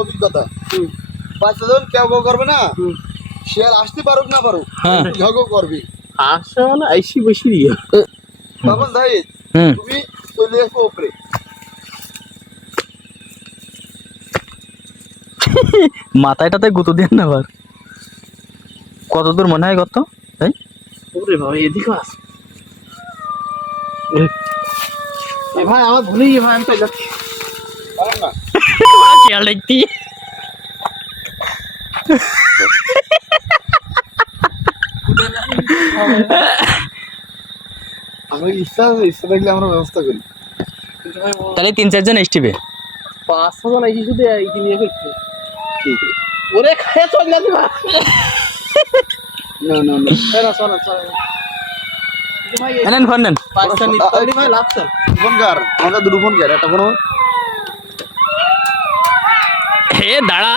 অভিজ্ঞতা। বাচ্চা যখন কেউ কেউ করবে না, শিয়াল আসতে পারুক না পারুক, ঝগড়া করবি। আসে মানে আইসি বসি দিয়ে তখন ভাই তুমি চলে আসবো উপরে। মাথায়টাতে গুঁতো দেন না আবার। কত দূর মনে হয় কত? তাই ওরে ভাই এদিকে আছে ভাই, আমার ভুলেই ভাই, আমি তো যাচ্ছি। পারেন না শিয়াল দেখতি আমার ইচ্ছা আছে, ইচ্ছা থাকলে আমরা ব্যবস্থা করি। তাহলে 3-4 জন স্টিপে 500 জন আইসি শুধু এই নিয়ে করতে। ওরে খায় চল যাবি ভাই। না না না চল চল ভাই, নেন ফোন নেন। পাঁচটা নিতে ভাই লাগছে। ফোন কার? আমাদের দুটো ফোন কার, একটা ফোন হে দাঁড়া